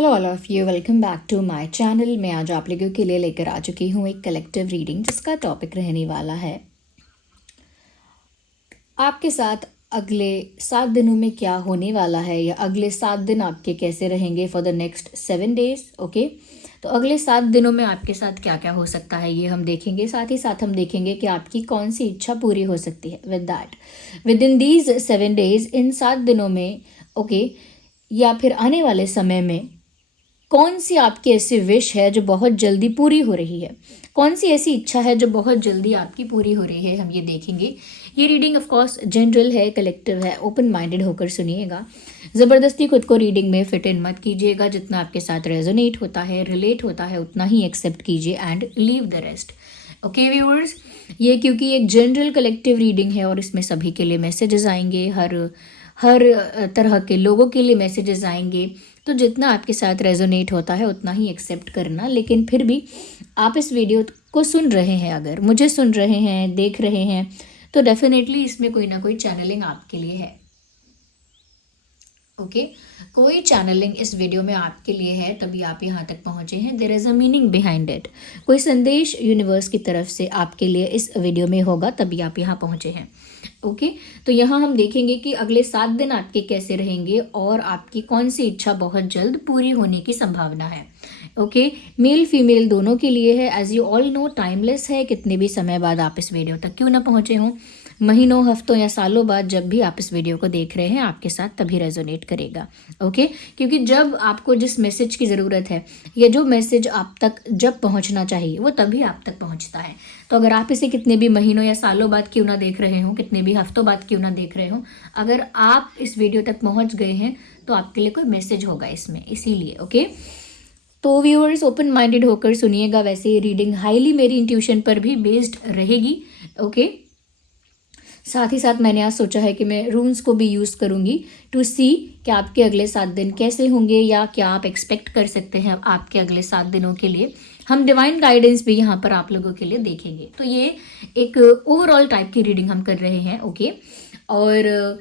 Hello all of you, welcome back to my channel. मैं आज आप लोगों के लिए लेकर आ चुकी हूँ एक कलेक्टिव रीडिंग जिसका टॉपिक रहने वाला है आपके साथ अगले 7 दिनों में क्या होने वाला है, या अगले 7 दिन आपके कैसे रहेंगे for the next 7 days. Okay, तो अगले 7 दिनों में आपके साथ क्या क्या हो सकता है ये हम देखेंगे। साथ ही साथ हम देखेंगे कि आपकी कौन सी इच्छा पूरी हो सकती है with that with in these 7 days, इन 7 दिनों में। ओके, या फिर आने वाले समय में कौन सी आपकी ऐसी विश है जो बहुत जल्दी पूरी हो रही है, कौन सी ऐसी इच्छा है जो बहुत जल्दी आपकी पूरी हो रही है, हम ये देखेंगे। ये रीडिंग ऑफ कोर्स जनरल है, कलेक्टिव है, ओपन माइंडेड होकर सुनिएगा। ज़बरदस्ती खुद को रीडिंग में फिट इन मत कीजिएगा। जितना आपके साथ रेजोनेट होता है, रिलेट होता है, उतना ही एक्सेप्ट कीजिए and leave the rest. Okay viewers, ये क्योंकि एक जनरल कलेक्टिव रीडिंग है और इसमें सभी के लिए मैसेजेस आएंगे, हर तरह के लोगों के लिए मैसेजेस आएंगे। तो जितना आपके साथ रेजोनेट होता है उतना ही एक्सेप्ट करना। लेकिन फिर भी आप इस वीडियो को सुन रहे हैं, अगर मुझे सुन रहे हैं, देख रहे हैं, तो डेफिनेटली इसमें कोई ना कोई चैनलिंग आपके लिए है। ओके, कोई चैनलिंग इस वीडियो में आपके लिए है, तभी आप यहाँ तक पहुँचे हैं। There is a meaning behind it. कोई संदेश यूनिवर्स की तरफ से आपके लिए इस वीडियो में होगा, तभी आप यहाँ पहुँचे हैं। ओके, तो यहाँ हम देखेंगे कि अगले 7 दिन आपके कैसे रहेंगे और आपकी कौन सी इच्छा बहुत जल्द पूरी होने की संभावना है। ओके, मेल फीमेल दोनों के लिए है। As you all know, timeless है। कितने भी समय बाद आप इस वीडियो तक क्यों ना पहुँचे हों, महीनों, हफ्तों या सालों बाद जब भी आप इस वीडियो को देख रहे हैं, आपके साथ तभी रेजोनेट करेगा। ओके, क्योंकि जब आपको जिस मैसेज की ज़रूरत है, या जो मैसेज आप तक जब पहुंचना चाहिए, वो तभी आप तक पहुंचता है। तो अगर आप इसे कितने भी महीनों या सालों बाद क्यों ना देख रहे हो, कितने भी हफ्तों बाद क्यों ना देख रहे हो, अगर आप इस वीडियो तक पहुँच गए हैं तो आपके लिए कोई मैसेज होगा इसमें, इसीलिए। ओके, तो व्यूअर्स ओपन माइंडेड होकर सुनिएगा। वैसे ये रीडिंग हाईली मेरी इंट्यूशन पर भी बेस्ड रहेगी। ओके, साथ ही साथ मैंने आज सोचा है कि मैं रून्स को भी यूज़ करूँगी टू सी कि आपके अगले 7 दिन कैसे होंगे, या क्या आप एक्सपेक्ट कर सकते हैं आपके अगले 7 दिनों के लिए। हम डिवाइन गाइडेंस भी यहाँ पर आप लोगों के लिए देखेंगे। तो ये एक ओवरऑल टाइप की रीडिंग हम कर रहे हैं। ओके, और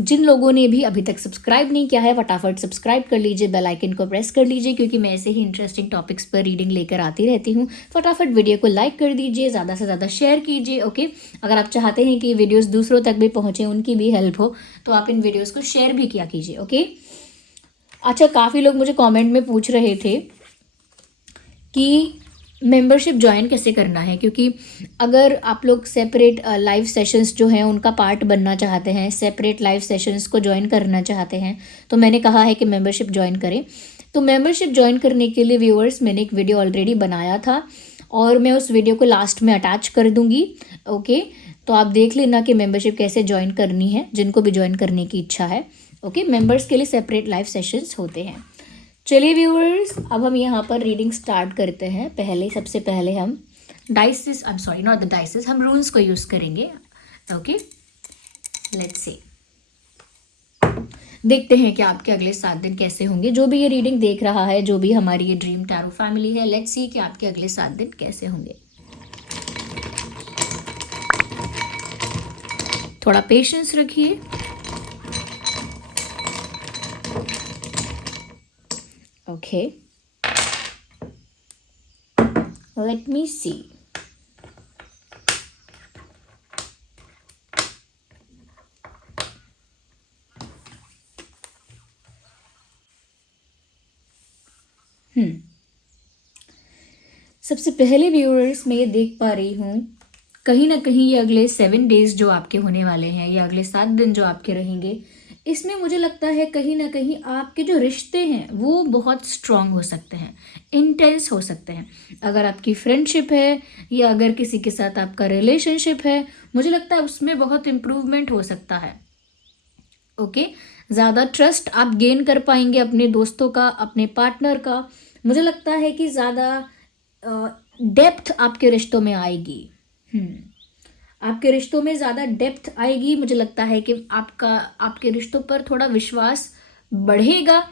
जिन लोगों ने भी अभी तक सब्सक्राइब नहीं किया है, फटाफट सब्सक्राइब कर लीजिए, बेल आइकन को प्रेस कर लीजिए, क्योंकि मैं ऐसे ही इंटरेस्टिंग टॉपिक्स पर रीडिंग लेकर आती रहती हूँ। फटाफट वीडियो को लाइक कर दीजिए, ज़्यादा से ज़्यादा शेयर कीजिए। ओके, अगर आप चाहते हैं कि वीडियोस दूसरों तक भी पहुँचे, उनकी भी हेल्प हो, तो आप इन वीडियोज़ को शेयर भी किया कीजिए। ओके, अच्छा, काफ़ी लोग मुझे कॉमेंट में पूछ रहे थे कि मेंबरशिप ज्वाइन कैसे करना है, क्योंकि अगर आप लोग सेपरेट लाइव सेशंस जो हैं उनका पार्ट बनना चाहते हैं, सेपरेट लाइव सेशंस को ज्वाइन करना चाहते हैं, तो मैंने कहा है कि मेंबरशिप ज्वाइन करें। तो मेंबरशिप ज्वाइन करने के लिए व्यूअर्स, मैंने एक वीडियो ऑलरेडी बनाया था और मैं उस वीडियो को लास्ट में अटैच कर दूँगी। ओके, तो आप देख लेना कि मेंबरशिप कैसे ज्वाइन करनी है, जिनको भी ज्वाइन करने की इच्छा है। ओके, मेंबर्स के लिए सेपरेट लाइव सेशंस होते हैं। चलिए व्यूअर्स, अब हम यहाँ पर रीडिंग स्टार्ट करते हैं। सबसे पहले हम dices, I am sorry, not the dices, हम रून्स को यूज़ करेंगे। ओके, लेट्स सी, देखते हैं कि आपके अगले 7 दिन कैसे होंगे। जो भी ये रीडिंग देख रहा है, जो भी हमारी ये ड्रीम टैरो फैमिली है, लेट्स सी कि आपके अगले 7 दिन कैसे होंगे। थोड़ा पेशेंस रखिए। Okay, let me see. सबसे पहले व्यूअर्स, मैं ये देख पा रही हूँ कहीं ना कहीं ये अगले 7 डेज जो आपके होने वाले हैं, या अगले 7 दिन जो आपके रहेंगे, इसमें मुझे लगता है कहीं ना कहीं आपके जो रिश्ते हैं वो बहुत स्ट्रांग हो सकते हैं, इंटेंस हो सकते हैं। अगर आपकी फ्रेंडशिप है या अगर किसी के साथ आपका रिलेशनशिप है, मुझे लगता है उसमें बहुत इम्प्रूवमेंट हो सकता है। ओके, ज़्यादा ट्रस्ट आप गेन कर पाएंगे अपने दोस्तों का, अपने पार्टनर का। मुझे लगता है कि ज़्यादा डेप्थ आपके रिश्तों में आएगी। आपके रिश्तों में ज़्यादा डेप्थ आएगी। मुझे लगता है कि आपके रिश्तों पर थोड़ा विश्वास बढ़ेगा,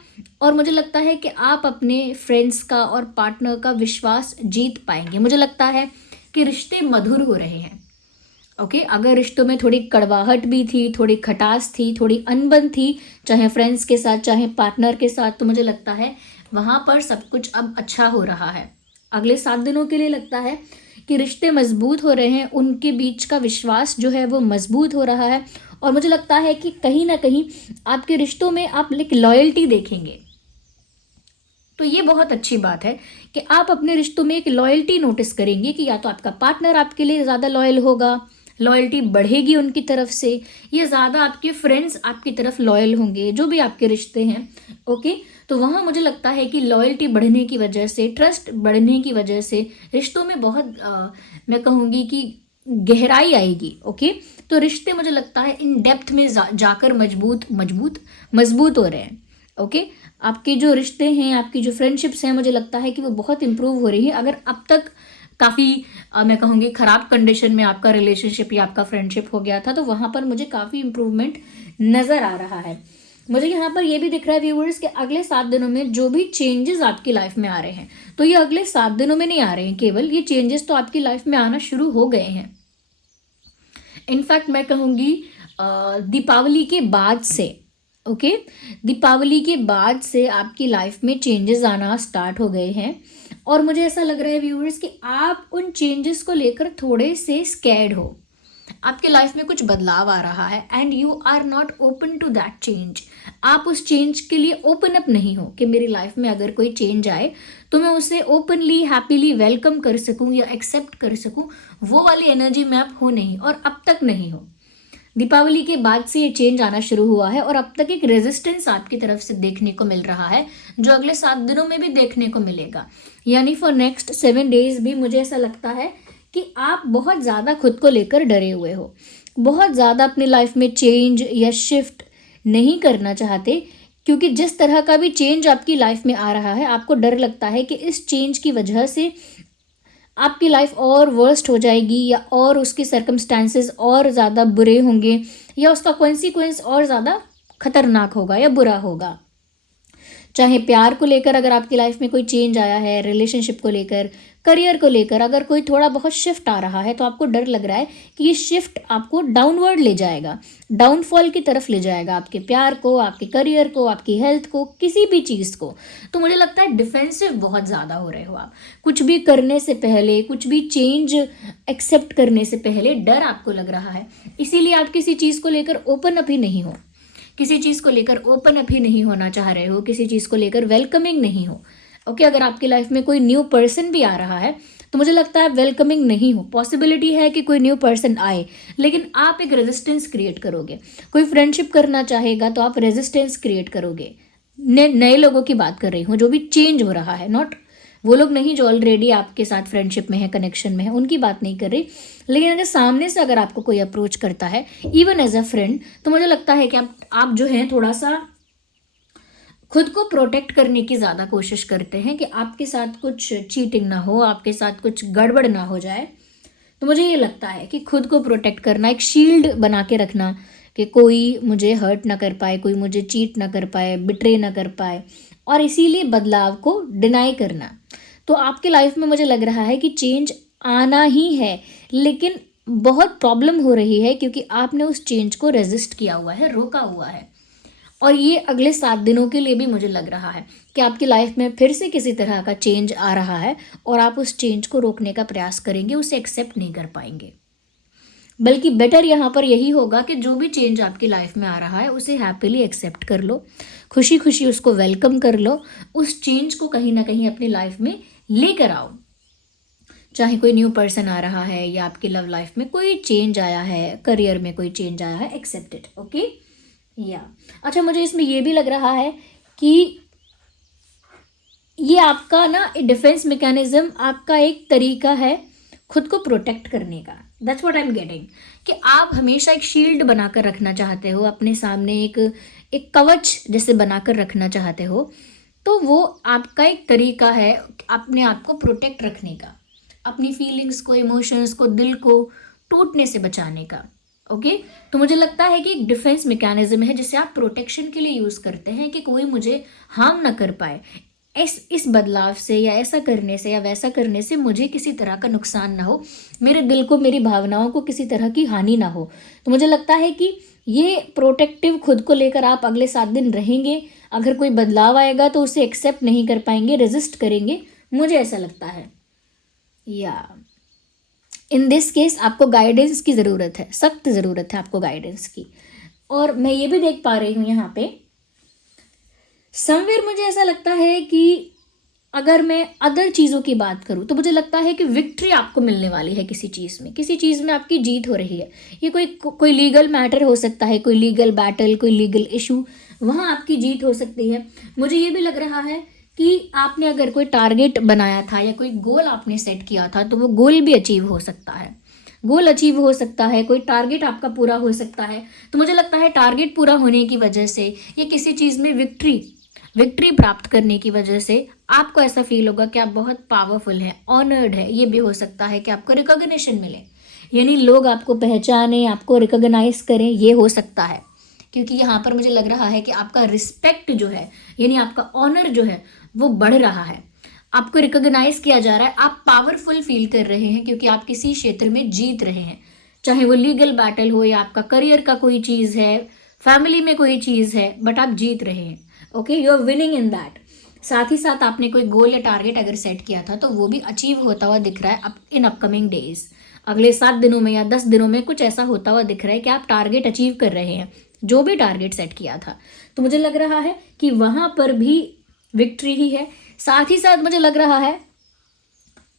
और मुझे लगता है कि आप अपने फ्रेंड्स का और पार्टनर का विश्वास जीत पाएंगे। मुझे लगता है कि रिश्ते मधुर हो रहे हैं। ओके अगर रिश्तों में थोड़ी कड़वाहट भी थी, थोड़ी खटास थी, थोड़ी अनबन थी, चाहे फ्रेंड्स के साथ चाहे पार्टनर के साथ, तो मुझे लगता है वहाँ पर सब कुछ अब अच्छा हो रहा है। अगले 7 दिनों के लिए लगता है कि रिश्ते मजबूत हो रहे हैं, उनके बीच का विश्वास जो है वो मजबूत हो रहा है। और मुझे लगता है कि कहीं ना कहीं आपके रिश्तों में आप एक लॉयल्टी देखेंगे। तो ये बहुत अच्छी बात है कि आप अपने रिश्तों में एक लॉयल्टी नोटिस करेंगे कि या तो आपका पार्टनर आपके लिए ज़्यादा लॉयल होगा, लॉयल्टी बढ़ेगी उनकी तरफ से, या ज़्यादा आपके फ्रेंड्स आपकी तरफ लॉयल होंगे, जो भी आपके रिश्ते हैं। ओके तो वहाँ मुझे लगता है कि लॉयल्टी बढ़ने की वजह से, ट्रस्ट बढ़ने की वजह से रिश्तों में बहुत मैं कहूँगी कि गहराई आएगी। ओके तो रिश्ते मुझे लगता है इन डेप्थ में जाकर मजबूत हो रहे हैं। ओके आपके जो रिश्ते हैं, आपकी जो फ्रेंडशिप्स हैं, मुझे लगता है कि वो बहुत इंप्रूव हो रही है। अगर अब तक काफ़ी मैं कहूँगी ख़राब कंडीशन में आपका रिलेशनशिप या आपका फ्रेंडशिप हो गया था, तो वहाँ पर मुझे काफ़ी इम्प्रूवमेंट नज़र आ रहा है। मुझे यहाँ पर ये भी दिख रहा है व्यूअर्स कि अगले 7 दिनों में जो भी चेंजेस आपकी लाइफ में आ रहे हैं, तो ये अगले 7 दिनों में नहीं आ रहे हैं केवल, ये चेंजेस तो आपकी लाइफ में आना शुरू हो गए हैं। इनफैक्ट मैं कहूँगी दीपावली के बाद से, ओके दीपावली के बाद से आपकी लाइफ में चेंजेस आना स्टार्ट हो गए हैं। और मुझे ऐसा लग रहा है व्यूअर्स कि आप उन चेंजेस को लेकर थोड़े से स्कैर्ड हो। आपके लाइफ में कुछ बदलाव आ रहा है and you are not open to that change. आप उस चेंज के लिए ओपन अप नहीं हो कि मेरी लाइफ में अगर कोई चेंज आए तो मैं उसे ओपनली हैप्पीली वेलकम कर सकूं या एक्सेप्ट कर सकूं। वो वाली एनर्जी में आप हो नहीं, और अब तक नहीं हो। दीपावली के बाद से ये चेंज आना शुरू हुआ है और अब तक एक रेजिस्टेंस आपकी तरफ से देखने को मिल रहा है, जो अगले 7 दिनों में भी देखने को मिलेगा। यानी फॉर नेक्स्ट 7 डेज भी मुझे ऐसा लगता है कि आप बहुत ज़्यादा खुद को लेकर डरे हुए हो, बहुत ज़्यादा अपनी लाइफ में चेंज या शिफ्ट नहीं करना चाहते, क्योंकि जिस तरह का भी चेंज आपकी लाइफ में आ रहा है, आपको डर लगता है कि इस चेंज की वजह से आपकी लाइफ और वर्स्ट हो जाएगी, या और उसके सर्कमस्टांसेस और ज़्यादा बुरे होंगे, या उसका कॉन्सिक्वेंस और ज़्यादा खतरनाक होगा या बुरा होगा। चाहे प्यार को लेकर अगर आपकी लाइफ में कोई चेंज आया है, रिलेशनशिप को लेकर, करियर को लेकर अगर कोई थोड़ा बहुत शिफ्ट आ रहा है, तो आपको डर लग रहा है कि ये शिफ्ट आपको डाउनवर्ड ले जाएगा, डाउनफॉल की तरफ ले जाएगा, आपके प्यार को, आपके करियर को, आपकी हेल्थ को, किसी भी चीज़ को। तो मुझे लगता है डिफेंसिव बहुत ज़्यादा हो रहे हो आप। कुछ भी करने से पहले, कुछ भी चेंज एक्सेप्ट करने से पहले डर आपको लग रहा है, इसीलिए आप किसी चीज़ को लेकर ओपन अप ही नहीं हो, किसी चीज़ को लेकर ओपन अप ही नहीं होना चाह रहे हो, किसी चीज़ को लेकर वेलकमिंग नहीं हो। ओके अगर आपकी लाइफ में कोई न्यू पर्सन भी आ रहा है, तो मुझे लगता है वेलकमिंग नहीं हो। पॉसिबिलिटी है कि कोई न्यू पर्सन आए, लेकिन आप एक रेजिस्टेंस क्रिएट करोगे। कोई फ्रेंडशिप करना चाहेगा तो आप रेजिस्टेंस क्रिएट करोगे। नए लोगों की बात कर रही हूँ, जो भी चेंज हो रहा है, नॉट वो लोग नहीं जो ऑलरेडी आपके साथ फ्रेंडशिप में है, कनेक्शन में है, उनकी बात नहीं कर रही। लेकिन अगर सामने से अगर आपको कोई अप्रोच करता है इवन एज अ फ्रेंड, तो मुझे लगता है कि आप जो है थोड़ा सा खुद को प्रोटेक्ट करने की ज़्यादा कोशिश करते हैं कि आपके साथ कुछ चीटिंग ना हो, आपके साथ कुछ गड़बड़ ना हो जाए। तो मुझे ये लगता है कि खुद को प्रोटेक्ट करना, एक शील्ड बना के रखना कि कोई मुझे हर्ट ना कर पाए, कोई मुझे चीट ना कर पाए, बिट्रे ना कर पाए, और इसीलिए बदलाव को डिनाई करना। तो आपकी लाइफ में मुझे लग रहा है कि चेंज आना ही है, लेकिन बहुत प्रॉब्लम हो रही है क्योंकि आपने उस चेंज को रेजिस्ट किया हुआ है, रोका हुआ है। और ये अगले 7 दिनों के लिए भी मुझे लग रहा है कि आपकी लाइफ में फिर से किसी तरह का चेंज आ रहा है और आप उस चेंज को रोकने का प्रयास करेंगे, उसे एक्सेप्ट नहीं कर पाएंगे। बल्कि बेटर यहाँ पर यही होगा कि जो भी चेंज आपकी लाइफ में आ रहा है उसे हैप्पीली एक्सेप्ट कर लो, खुशी खुशी उसको वेलकम कर लो, उस चेंज को कहीं ना कहीं अपनी लाइफ में लेकर आओ। चाहे कोई न्यू पर्सन आ रहा है या आपकी लव लाइफ में कोई चेंज आया है, करियर में कोई चेंज आया है, एक्सेप्ट इट। ओके या अच्छा, मुझे इसमें ये भी लग रहा है कि ये आपका ना डिफेंस मैकेनिज्म, आपका एक तरीका है खुद को प्रोटेक्ट करने का। That's what I am getting, कि आप हमेशा एक शील्ड बनाकर रखना चाहते हो अपने सामने, एक कवच जैसे बनाकर रखना चाहते हो। तो वो आपका एक तरीका है अपने आप को प्रोटेक्ट रखने का, अपनी फीलिंग्स को, इमोशंस को, दिल को टूटने से बचाने का। ओके तो मुझे लगता है कि एक डिफेंस मैकेनिज्म है जिसे आप प्रोटेक्शन के लिए यूज़ करते हैं कि कोई मुझे हार्म ना कर पाए। इस बदलाव से या ऐसा करने से या वैसा करने से मुझे किसी तरह का नुकसान ना हो, मेरे दिल को, मेरी भावनाओं को किसी तरह की हानि ना हो। तो मुझे लगता है कि ये प्रोटेक्टिव खुद को लेकर आप अगले 7 दिन रहेंगे। अगर कोई बदलाव आएगा तो उसे एक्सेप्ट नहीं कर पाएंगे, रेजिस्ट करेंगे, मुझे ऐसा लगता है। या इन दिस केस आपको गाइडेंस की ज़रूरत है, सख्त ज़रूरत है आपको गाइडेंस की। और मैं ये भी देख पा रही हूँ यहाँ पे समवेयर, मुझे ऐसा लगता है कि अगर मैं अदर चीज़ों की बात करूँ तो मुझे लगता है कि विक्ट्री आपको मिलने वाली है किसी चीज़ में आपकी जीत हो रही है। ये कोई लीगल मैटर हो सकता है, कोई लीगल बैटल, कोई लीगल इशू, वहाँ आपकी जीत हो सकती है। मुझे ये भी लग रहा है कि आपने अगर कोई टारगेट बनाया था या कोई गोल आपने सेट किया था तो वो गोल भी अचीव हो सकता है, कोई टारगेट आपका पूरा हो सकता है। तो मुझे लगता है टारगेट पूरा होने की वजह से या किसी चीज़ में विक्ट्री प्राप्त करने की वजह से आपको ऐसा फील होगा कि आप बहुत पावरफुल हैं, ऑनर्ड है। ये भी हो सकता है कि आपको रिकॉग्निशन मिले, यानी लोग आपको पहचाने, आपको रिकॉग्नाइज करें, ये हो सकता है। क्योंकि यहाँ पर मुझे लग रहा है कि आपका रिस्पेक्ट जो है, यानी आपका ऑनर जो है वो बढ़ रहा है, आपको रिकॉग्नाइज किया जा रहा है, आप पावरफुल फील कर रहे हैं क्योंकि आप किसी क्षेत्र में जीत रहे हैं। चाहे वो लीगल बैटल हो या आपका करियर का कोई चीज़ है, फैमिली में कोई चीज़ है, बट आप जीत रहे हैं। Okay, you are winning in that. साथ ही साथ आपने कोई गोल या टारगेट अगर सेट किया था तो वो भी अचीव होता हुआ दिख रहा है इन अपकमिंग डेज। अगले 7 दिनों में या 10 दिनों में कुछ ऐसा होता हुआ दिख रहा है कि आप टारगेट अचीव कर रहे हैं, जो भी टारगेट सेट किया था। तो मुझे लग रहा है कि वहाँ पर भी विक्ट्री ही है। साथ ही साथ मुझे लग रहा है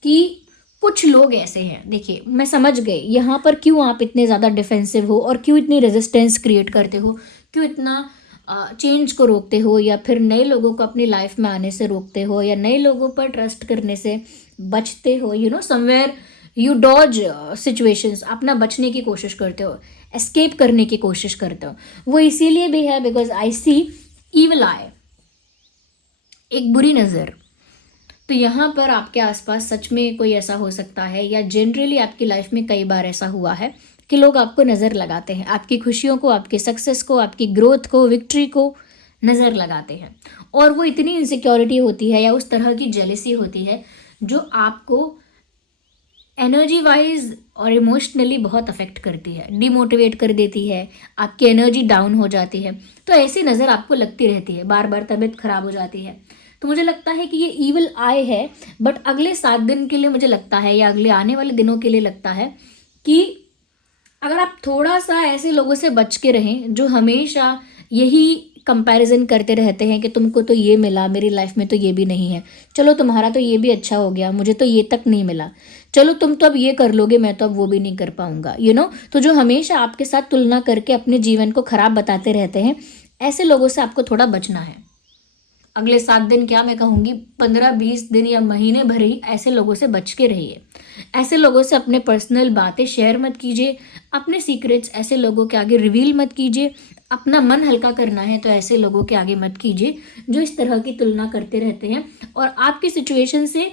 कि कुछ लोग ऐसे हैं, देखिए मैं समझ गई यहाँ पर क्यों आप इतने ज़्यादा डिफेंसिव हो और क्यों इतनी रेजिस्टेंस क्रिएट करते हो, क्यों इतना चेंज को रोकते हो या फिर नए लोगों को अपनी लाइफ में आने से रोकते हो या नए लोगों पर ट्रस्ट करने से बचते हो। समवेयर यू डॉज सिचुएशंस, अपना बचने की कोशिश करते हो, एस्केप करने की कोशिश करते हो। वो इसीलिए भी है बिकॉज आई सी ईविल आई, एक बुरी नज़र। तो यहाँ पर आपके आसपास सच में कोई ऐसा हो सकता है या जनरली आपकी लाइफ में कई बार ऐसा हुआ है कि लोग आपको नज़र लगाते हैं, आपकी खुशियों को, आपके सक्सेस को, आपकी ग्रोथ को, विक्ट्री को नज़र लगाते हैं। और वो इतनी इनसिक्योरिटी होती है या उस तरह की जेलसी होती है जो आपको एनर्जी वाइज और इमोशनली बहुत अफेक्ट करती है, डिमोटिवेट कर देती है, आपकी एनर्जी डाउन हो जाती है। तो ऐसी नज़र आपको लगती रहती है, बार बार तबीयत खराब हो जाती है। तो मुझे लगता है कि ये ईविल आई है, बट अगले 7 दिन के लिए मुझे लगता है या अगले आने वाले दिनों के लिए लगता है कि अगर आप थोड़ा सा ऐसे लोगों से बच के रहें जो हमेशा यही कंपैरिजन करते रहते हैं कि तुमको तो ये मिला, मेरी लाइफ में तो ये भी नहीं है, चलो तुम्हारा तो ये भी अच्छा हो गया, मुझे तो ये तक नहीं मिला, चलो तुम तो अब ये कर लोगे, मैं तो अब वो भी नहीं कर पाऊंगा, तो जो हमेशा आपके साथ तुलना करके अपने जीवन को खराब बताते रहते हैं, ऐसे लोगों से आपको थोड़ा बचना है। अगले 7 दिन क्या मैं कहूँगी, 15-20 दिन या महीने भर ही ऐसे लोगों से बच के रहिए। ऐसे लोगों से अपने पर्सनल बातें शेयर मत कीजिए, अपने सीक्रेट्स ऐसे लोगों के आगे रिवील मत कीजिए। अपना मन हल्का करना है तो ऐसे लोगों के आगे मत कीजिए जो इस तरह की तुलना करते रहते हैं और आपकी सिचुएशन से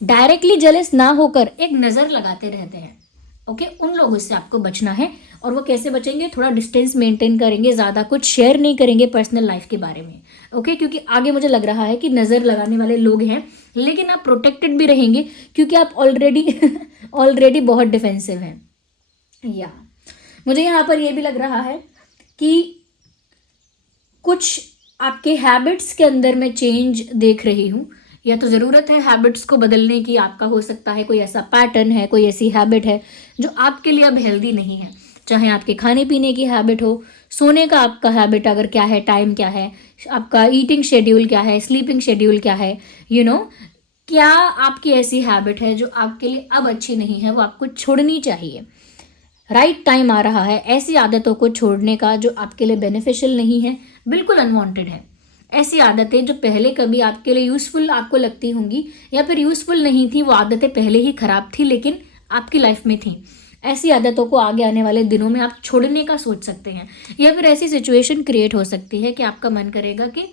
डायरेक्टली जेलस ना होकर एक नज़र लगाते रहते हैं। ओके, उन लोगों से आपको बचना है। और वो कैसे बचेंगे, थोड़ा डिस्टेंस मेंटेन करेंगे, ज़्यादा कुछ शेयर नहीं करेंगे पर्सनल लाइफ के बारे में। ओके, क्योंकि आगे मुझे लग रहा है कि नज़र लगाने वाले लोग हैं, लेकिन आप प्रोटेक्टेड भी रहेंगे क्योंकि आप ऑलरेडी बहुत डिफेंसिव हैं। या मुझे यहाँ पर ये भी लग रहा है कि कुछ आपके हैबिट्स के अंदर मैं चेंज देख रही हूँ, या तो ज़रूरत है हैबिट्स को बदलने की। आपका हो सकता है कोई ऐसा पैटर्न है, कोई ऐसी हैबिट है जो आपके लिए अब हेल्दी नहीं है, चाहे आपके खाने पीने की हैबिट हो, सोने का आपका हैबिट अगर क्या है, टाइम क्या है, आपका ईटिंग शेड्यूल क्या है, स्लीपिंग शेड्यूल क्या है, क्या आपकी ऐसी हैबिट है जो आपके लिए अब अच्छी नहीं है, वो आपको छोड़नी चाहिए। राइट टाइम आ रहा है ऐसी आदतों को छोड़ने का जो आपके लिए बेनिफिशियल नहीं है, बिल्कुल अनवांटेड है। ऐसी आदतें जो पहले कभी आपके लिए यूज़फुल आपको लगती होंगी या फिर यूज़फुल नहीं थी, वो आदतें पहले ही खराब थी लेकिन आपकी लाइफ में थी, ऐसी आदतों को आगे आने वाले दिनों में आप छोड़ने का सोच सकते हैं। या फिर ऐसी सिचुएशन क्रिएट हो सकती है कि आपका मन करेगा कि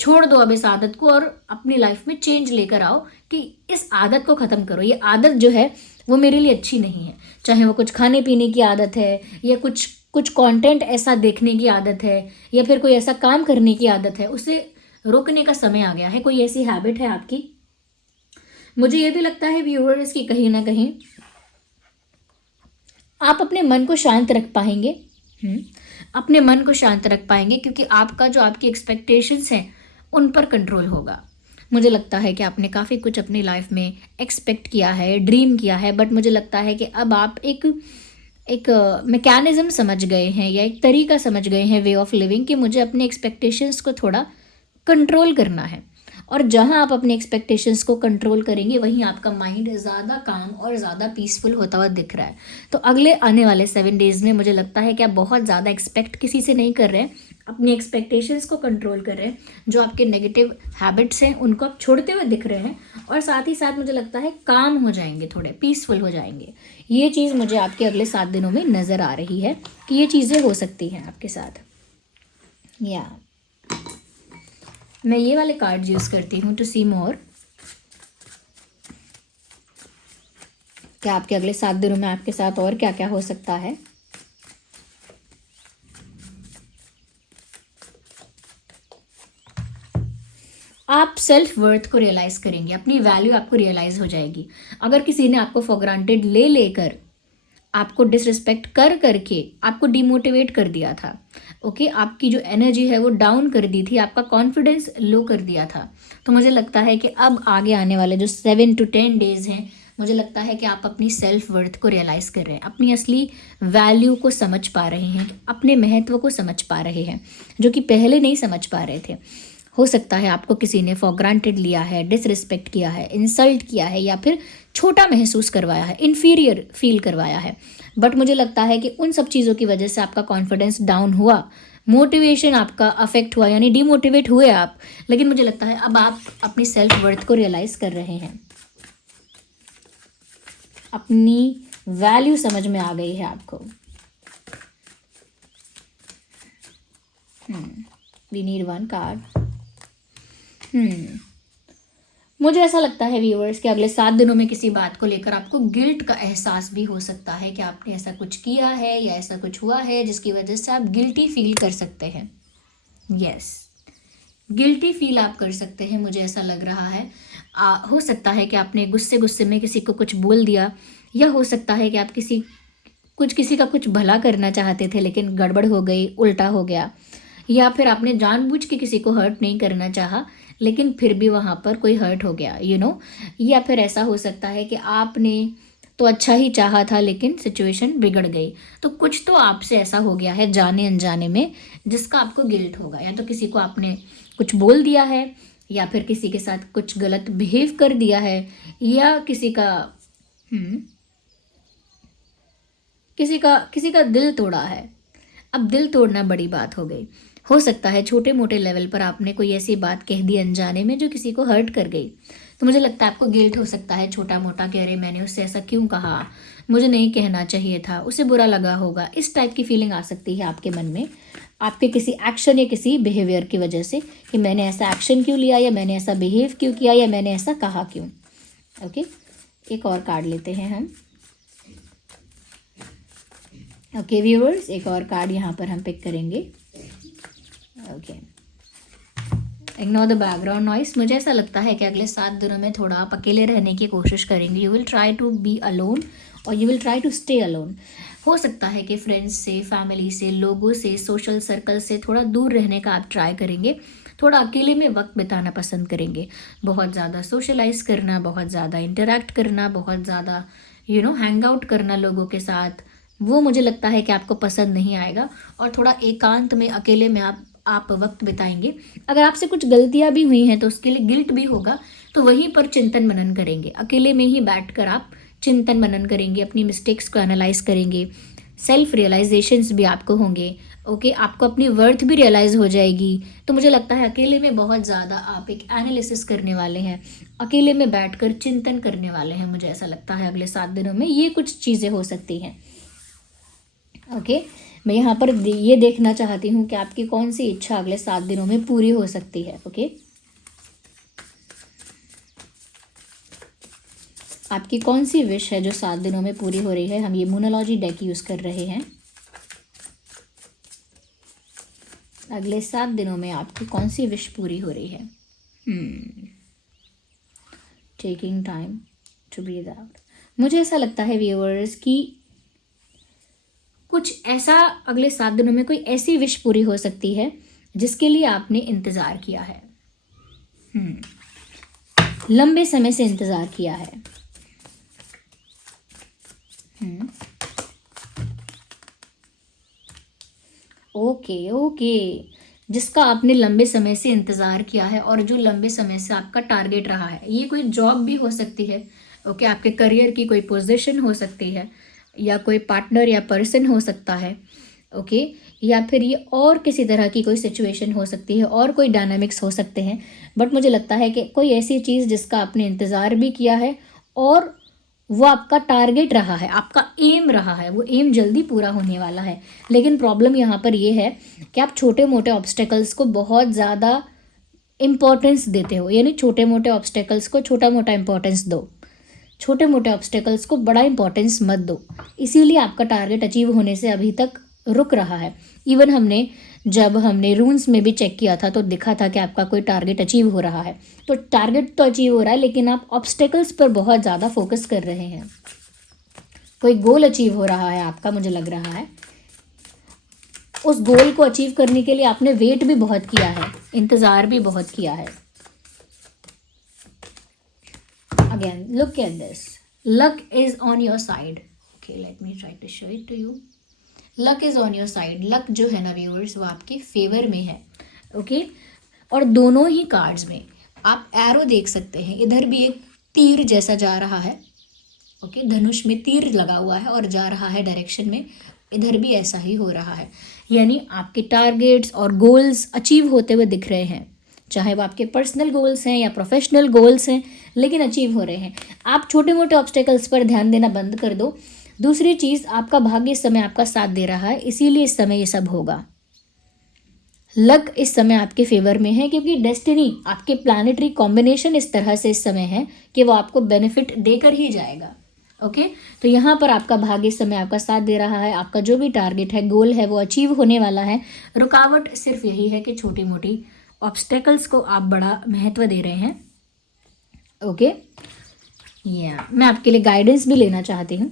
छोड़ दो अब इस आदत को और अपनी लाइफ में चेंज लेकर आओ, कि इस आदत को ख़त्म करो, ये आदत जो है वो मेरे लिए अच्छी नहीं है। चाहे वो कुछ खाने पीने की आदत है या कुछ कंटेंट ऐसा देखने की आदत है या फिर कोई ऐसा काम करने की आदत है, उसे रोकने का समय आ गया है। कोई ऐसी हैबिट है आपकी, मुझे ये भी लगता है व्यूअर्स कि कहीं ना कहीं आप अपने मन को शांत रख पाएंगे। अपने मन को शांत रख पाएंगे क्योंकि आपका जो आपकी एक्सपेक्टेशंस हैं उन पर कंट्रोल होगा। मुझे लगता है कि आपने काफ़ी कुछ अपनी लाइफ में एक्सपेक्ट किया है, ड्रीम किया है, बट मुझे लगता है कि अब आप एक एक मैकेनिज्म समझ गए हैं या एक तरीका समझ गए हैं वे ऑफ लिविंग कि मुझे अपने एक्सपेक्टेशंस को थोड़ा कंट्रोल करना है। और जहां आप अपने एक्सपेक्टेशंस को कंट्रोल करेंगे वहीं आपका माइंड ज़्यादा काम और ज़्यादा पीसफुल होता हुआ दिख रहा है। तो अगले आने वाले 7 डेज़ में मुझे लगता है कि आप बहुत ज़्यादा एक्सपेक्ट किसी से नहीं कर रहे हैं, अपनी एक्सपेक्टेशंस को कंट्रोल कर रहे हैं। जो आपके नेगेटिव हैबिट्स हैं उनको आप छोड़ते हुए दिख रहे हैं और साथ ही साथ मुझे लगता है काम हो जाएंगे, थोड़े पीसफुल हो जाएंगे। ये चीज़ मुझे आपके अगले 7 दिनों में नज़र आ रही है कि ये चीज़ें हो सकती हैं आपके साथ। या मैं ये वाले कार्ड यूज़ करती हूँ टू सी मोर कि आपके अगले 7 दिनों में आपके साथ और क्या क्या हो सकता है। आप सेल्फ वर्थ को रियलाइज करेंगे, अपनी वैल्यू आपको रियलाइज हो जाएगी। अगर किसी ने आपको फॉर ग्रांटेड ले लेकर आपको डिसरिस्पेक्ट कर करके आपको डिमोटिवेट कर दिया था, ओके, आपकी जो एनर्जी है वो डाउन कर दी थी, आपका कॉन्फिडेंस लो कर दिया था, तो मुझे लगता है कि अब आगे आने वाले जो 7 to 10 डेज हैं, मुझे लगता है कि आप अपनी सेल्फ वर्थ को रियलाइज कर रहे हैं, अपनी असली वैल्यू को समझ पा रहे हैं, अपने महत्व को समझ पा रहे हैं, जो कि पहले नहीं समझ पा रहे थे। हो सकता है आपको किसी ने फॉर ग्रांटेड लिया है, डिसरिस्पेक्ट किया है, इंसल्ट किया है या फिर छोटा महसूस करवाया है, इन्फीरियर फील करवाया है, बट मुझे लगता है कि उन सब चीज़ों की वजह से आपका कॉन्फिडेंस डाउन हुआ, मोटिवेशन आपका अफेक्ट हुआ, यानी डिमोटिवेट हुए आप। लेकिन मुझे लगता है अब आप अपनी सेल्फ वर्थ को रियलाइज कर रहे हैं, अपनी वैल्यू समझ में आ गई है आपको। We need one card. मुझे ऐसा लगता है व्यूअर्स कि अगले 7 दिनों में किसी बात को लेकर आपको गिल्ट का एहसास भी हो सकता है कि आपने ऐसा कुछ किया है या ऐसा कुछ हुआ है जिसकी वजह से आप गिल्टी फील कर सकते हैं। यस, गिल्टी फील आप कर सकते हैं, मुझे ऐसा लग रहा है। हो सकता है कि आपने गुस्से में किसी को कुछ बोल दिया, या हो सकता है कि आप किसी का कुछ भला करना चाहते थे लेकिन गड़बड़ हो गई, उल्टा हो गया, या फिर आपने जानबूझ के किसी को हर्ट नहीं करना चाहा लेकिन फिर भी वहाँ पर कोई हर्ट हो गया, या फिर ऐसा हो सकता है कि आपने तो अच्छा ही चाहा था लेकिन सिचुएशन बिगड़ गई। तो कुछ तो आपसे ऐसा हो गया है जाने अनजाने में जिसका आपको गिल्ट होगा, या तो किसी को आपने कुछ बोल दिया है, या फिर किसी के साथ कुछ गलत बिहेव कर दिया है, या किसी का दिल तोड़ा है। अब दिल तोड़ना बड़ी बात हो गई। हो सकता है छोटे मोटे लेवल पर आपने कोई ऐसी बात कह दी अनजाने में जो किसी को हर्ट कर गई, तो मुझे लगता है आपको गिल्ट हो सकता है छोटा मोटा, कह रहे मैंने उससे ऐसा क्यों कहा, मुझे नहीं कहना चाहिए था, उसे बुरा लगा होगा, इस टाइप की फीलिंग आ सकती है आपके मन में आपके किसी एक्शन या किसी बिहेवियर की वजह से कि मैंने ऐसा एक्शन क्यों लिया, या मैंने ऐसा बिहेव क्यों किया, या मैंने ऐसा कहा क्यों। ओके, एक और कार्ड लेते हैं हम। ओके व्यूअर्स, एक और कार्ड यहाँ पर हम पिक करेंगे। Okay, ignore the background noise. मुझे ऐसा लगता है कि अगले 7 दिनों में थोड़ा आप अकेले रहने की कोशिश करेंगे। You will try to be alone और you will try to stay alone. हो सकता है कि फ्रेंड्स से, फैमिली से, लोगों से, सोशल सर्कल से थोड़ा दूर रहने का आप ट्राई करेंगे, थोड़ा अकेले में वक्त बिताना पसंद करेंगे। बहुत ज़्यादा सोशलाइज करना, बहुत ज़्यादा इंटरेक्ट करना, बहुत ज़्यादा हैंग आउट करना लोगों के साथ, वो मुझे लगता है कि आपको पसंद नहीं आएगा। और थोड़ा एकांत में, अकेले में आप वक्त बिताएंगे। अगर आपसे कुछ गलतियां भी हुई हैं तो उसके लिए गिल्ट भी होगा, तो वहीं पर चिंतन मनन करेंगे। अकेले में ही बैठकर आप चिंतन मनन करेंगे, अपनी मिस्टेक्स को एनालाइज करेंगे, सेल्फ रियलाइजेशंस भी आपको होंगे। ओके, आपको अपनी वर्थ भी रियलाइज़ हो जाएगी। तो मुझे लगता है अकेले में बहुत ज़्यादा आप एक एनालिसिस करने वाले हैं, अकेले में बैठकर चिंतन करने वाले हैं। मुझे ऐसा लगता है अगले 7 दिनों में ये कुछ चीज़ें हो सकती हैं। ओके, मैं यहाँ पर ये देखना चाहती हूँ कि आपकी कौन सी इच्छा अगले 7 दिनों में पूरी हो सकती है। ओके, आपकी कौन सी विश है जो 7 दिनों में पूरी हो रही है। हम ये मोनोलॉजी डेक यूज़ कर रहे हैं। अगले 7 दिनों में आपकी कौन सी विश पूरी हो रही है? Taking time to breath out. मुझे ऐसा लगता है व्यूअर्स कि कुछ ऐसा अगले 7 दिनों में कोई ऐसी विश पूरी हो सकती है जिसके लिए आपने इंतज़ार किया है, लंबे समय से इंतज़ार किया है। ओके, जिसका आपने लंबे समय से इंतज़ार किया है और जो लंबे समय से आपका टारगेट रहा है। ये कोई जॉब भी हो सकती है, ओके, आपके करियर की कोई पोजीशन हो सकती है, या कोई पार्टनर या पर्सन हो सकता है, ओके, या फिर ये और किसी तरह की कोई सिचुएशन हो सकती है और कोई डायनामिक्स हो सकते हैं। बट मुझे लगता है कि कोई ऐसी चीज़ जिसका आपने इंतज़ार भी किया है और वो आपका टारगेट रहा है, आपका एम रहा है, वो एम जल्दी पूरा होने वाला है। लेकिन प्रॉब्लम यहाँ पर ये है कि आप छोटे मोटे ऑब्स्टेकल्स को बहुत ज़्यादा इम्पोर्टेंस देते हो, यानी छोटे मोटे ऑब्स्टेकल्स को छोटा मोटा इम्पोर्टेंस दो, छोटे मोटे ऑब्स्टेकल्स को बड़ा इम्पोर्टेंस मत दो। इसीलिए आपका टारगेट अचीव होने से अभी तक रुक रहा है। इवन जब हमने रूल्स में भी चेक किया था तो दिखा था कि आपका कोई टारगेट अचीव हो रहा है। तो टारगेट तो अचीव हो रहा है, लेकिन आप ऑब्स्टेकल्स पर बहुत ज़्यादा फोकस कर रहे हैं। कोई गोल अचीव हो रहा है आपका, मुझे लग रहा है। उस गोल को अचीव करने के लिए आपने वेट भी बहुत किया है, इंतज़ार भी बहुत किया है। Again look at this, luck is on your side. Okay, let me try to show it to you. Luck is on your side. Luck जो है ना व्यूअर्स, वो आपके फेवर में है, ओके। और दोनों ही कार्ड्स में आप एरो देख सकते हैं। इधर भी एक तीर जैसा जा रहा है, ओके, धनुष में तीर लगा हुआ है और जा रहा है डायरेक्शन में। इधर भी ऐसा ही हो रहा है, यानी आपके टारगेट्स और गोल्स अचीव होते हुए दिख रहे हैं, चाहे वो आपके पर्सनल गोल्स हैं या प्रोफेशनल गोल्स हैं, लेकिन अचीव हो रहे हैं। आप छोटे मोटे ऑब्स्टेकल्स पर ध्यान देना बंद कर दो। दूसरी चीज़, आपका भाग्य इस समय आपका साथ दे रहा है, इसीलिए इस समय ये सब होगा। लक इस समय आपके फेवर में है क्योंकि डेस्टिनी, आपके प्लानिटरी कॉम्बिनेशन इस तरह से इस समय है कि वो आपको बेनिफिट देकर ही जाएगा, ओके। तो यहाँ पर आपका भाग्य इस समय आपका साथ दे रहा है। आपका जो भी टारगेट है, गोल है, वो अचीव होने वाला है। रुकावट सिर्फ यही है कि छोटी मोटी ऑब्स्टेकल्स को आप बड़ा महत्व दे रहे हैं, ओके। या मैं आपके लिए गाइडेंस भी लेना चाहती हूँ।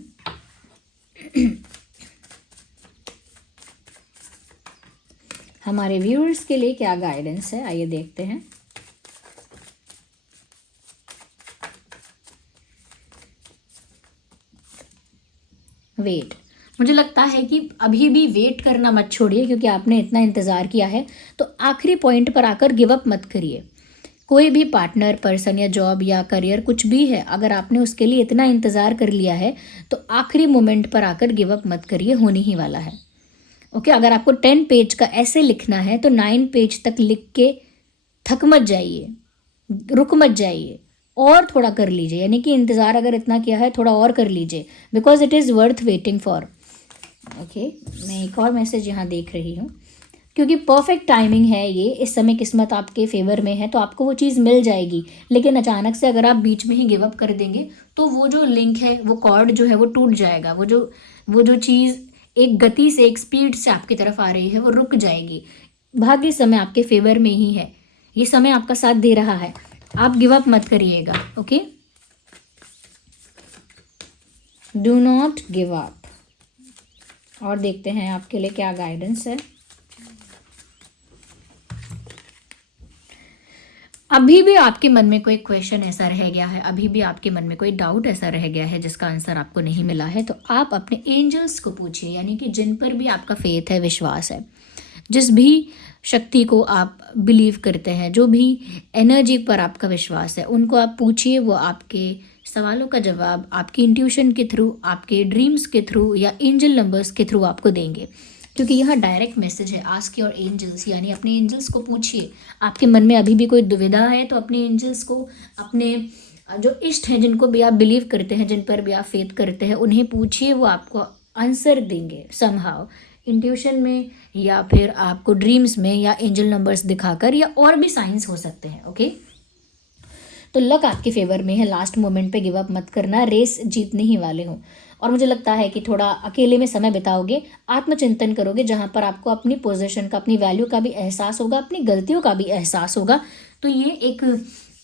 हमारे व्यूअर्स के लिए क्या गाइडेंस है, आइए देखते हैं। वेट, मुझे लगता है कि अभी भी वेट करना मत छोड़िए, क्योंकि आपने इतना इंतज़ार किया है तो आखिरी पॉइंट पर आकर गिव अप मत करिए। कोई भी पार्टनर, पर्सन या जॉब या करियर कुछ भी है, अगर आपने उसके लिए इतना इंतज़ार कर लिया है तो आखिरी मोमेंट पर आकर गिव अप मत करिए, होने ही वाला है, ओके। अगर आपको 10 पेज का ऐसे लिखना है तो 9 पेज तक लिख के थक मत जाइए, रुक मत जाइए, और थोड़ा कर लीजिए। यानी कि इंतज़ार अगर इतना किया है, थोड़ा और कर लीजिए, because it is worth waiting for, okay. मैं एक और मैसेज यहाँ देख रही हूँ, क्योंकि परफेक्ट टाइमिंग है ये। इस समय किस्मत आपके फेवर में है तो आपको वो चीज़ मिल जाएगी। लेकिन अचानक से अगर आप बीच में ही गिव अप कर देंगे तो वो जो लिंक है, वो कॉर्ड जो है वो टूट जाएगा। वो जो चीज़ एक गति से, एक स्पीड से आपकी तरफ आ रही है, वो रुक जाएगी। भाग्य समय आपके फेवर में ही है, ये समय आपका साथ दे रहा है। आप गिव अप मत करिएगा, okay. Do not give up. और देखते हैं आपके लिए क्या गाइडेंस है। अभी भी आपके मन में कोई क्वेश्चन ऐसा रह गया है, अभी भी आपके मन में कोई डाउट ऐसा रह गया है जिसका आंसर आपको नहीं मिला है, तो आप अपने एंजल्स को पूछिए, यानी कि जिन पर भी आपका फेथ है, विश्वास है, जिस भी शक्ति को आप बिलीव करते हैं, जो भी एनर्जी पर आपका विश्वास है, उनको आप पूछिए। वो आपके सवालों का जवाब आपकी इंट्यूशन के थ्रू, आपके ड्रीम्स के थ्रू या एंजल नंबर्स के थ्रू आपको देंगे, क्योंकि यह डायरेक्ट मैसेज है। आस्क योर एंजल्स, यानी अपने एंजल्स को पूछिए। आपके मन में अभी भी कोई दुविधा है तो अपने एंजल्स को, अपने जो इष्ट हैं, जिनको भी आप बिलीव करते हैं, जिन पर भी आप फेथ करते हैं, उन्हें पूछिए। वो आपको आंसर देंगे समहाउ, इंट्यूशन में या फिर आपको ड्रीम्स में या एंजल नंबर्स दिखाकर, या और भी साइंस हो सकते हैं, ओके। तो लक आपके फेवर में है। लास्ट मोमेंट पे गिव अप मत करना, रेस जीतने ही वाले हो, और मुझे लगता है कि थोड़ा अकेले में समय बिताओगे, आत्मचिंतन करोगे, जहाँ पर आपको अपनी पोजीशन का, अपनी वैल्यू का भी एहसास होगा, अपनी गलतियों का भी एहसास होगा, तो ये एक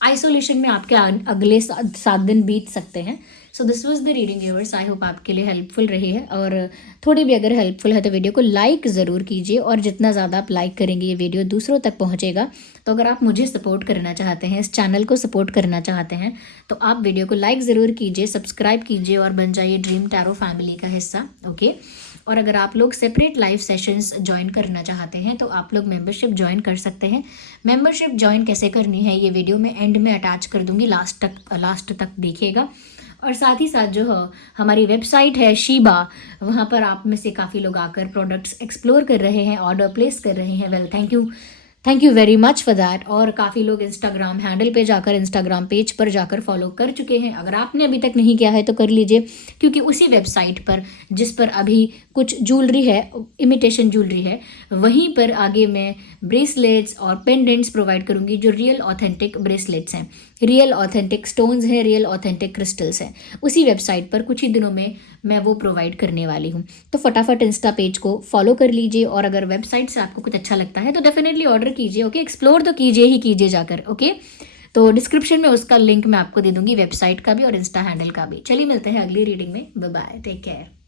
आइसोलेशन में आपके अगले 7 दिन बीत सकते हैं। So this was the reading viewers, I hope आपके लिए हेल्पफुल रही है, और थोड़ी भी अगर हेल्पफुल है तो वीडियो को लाइक ज़रूर कीजिए, और जितना ज़्यादा आप लाइक करेंगे ये वीडियो दूसरों तक पहुंचेगा। तो अगर आप मुझे सपोर्ट करना चाहते हैं, इस चैनल को सपोर्ट करना चाहते हैं, तो आप वीडियो को लाइक ज़रूर कीजिए, सब्सक्राइब कीजिए और बन जाइए ड्रीम टैरो फैमिली का हिस्सा। ओके, और अगर आप लोग सेपरेट लाइव सेशंस ज्वाइन करना चाहते हैं तो आप लोग मेंबरशिप ज्वाइन कर सकते हैं। मेंबरशिप ज्वाइन कैसे करनी है ये वीडियो मैं एंड में अटैच कर दूंगी, लास्ट तक देखिएगा। और साथ ही साथ जो हमारी वेबसाइट है शीबा, वहाँ पर आप में से काफ़ी लोग आकर प्रोडक्ट्स एक्सप्लोर कर रहे हैं, ऑर्डर प्लेस कर रहे हैं। Well, thank you very much for that. और काफ़ी लोग इंस्टाग्राम हैंडल पे जाकर, इंस्टाग्राम पेज पर जाकर फॉलो कर चुके हैं। अगर आपने अभी तक नहीं किया है तो कर लीजिए, क्योंकि उसी वेबसाइट पर जिस पर अभी कुछ ज्वेलरी है, इमिटेशन ज्वेलरी है, वहीं पर आगे मैं ब्रेसलेट्स और पेंडेंट्स प्रोवाइड करूँगी जो रियल ऑथेंटिक ब्रेसलेट्स हैं, रियल ऑथेंटिक स्टोन्स हैं, रियल ऑथेंटिक क्रिस्टल्स हैं। उसी वेबसाइट पर कुछ ही दिनों में मैं वो प्रोवाइड करने वाली हूँ। तो फटाफट इंस्टा पेज को फॉलो कर लीजिए, और अगर वेबसाइट से आपको कुछ अच्छा लगता है तो डेफिनेटली ऑर्डर कीजिए। ओके, एक्सप्लोर तो कीजिए ही कीजिए जाकर। ओके, तो डिस्क्रिप्शन में उसका लिंक मैं आपको दे दूंगी, वेबसाइट का भी और इंस्टा हैंडल का भी। चलिए मिलते हैं अगली रीडिंग में। Bye bye, take care.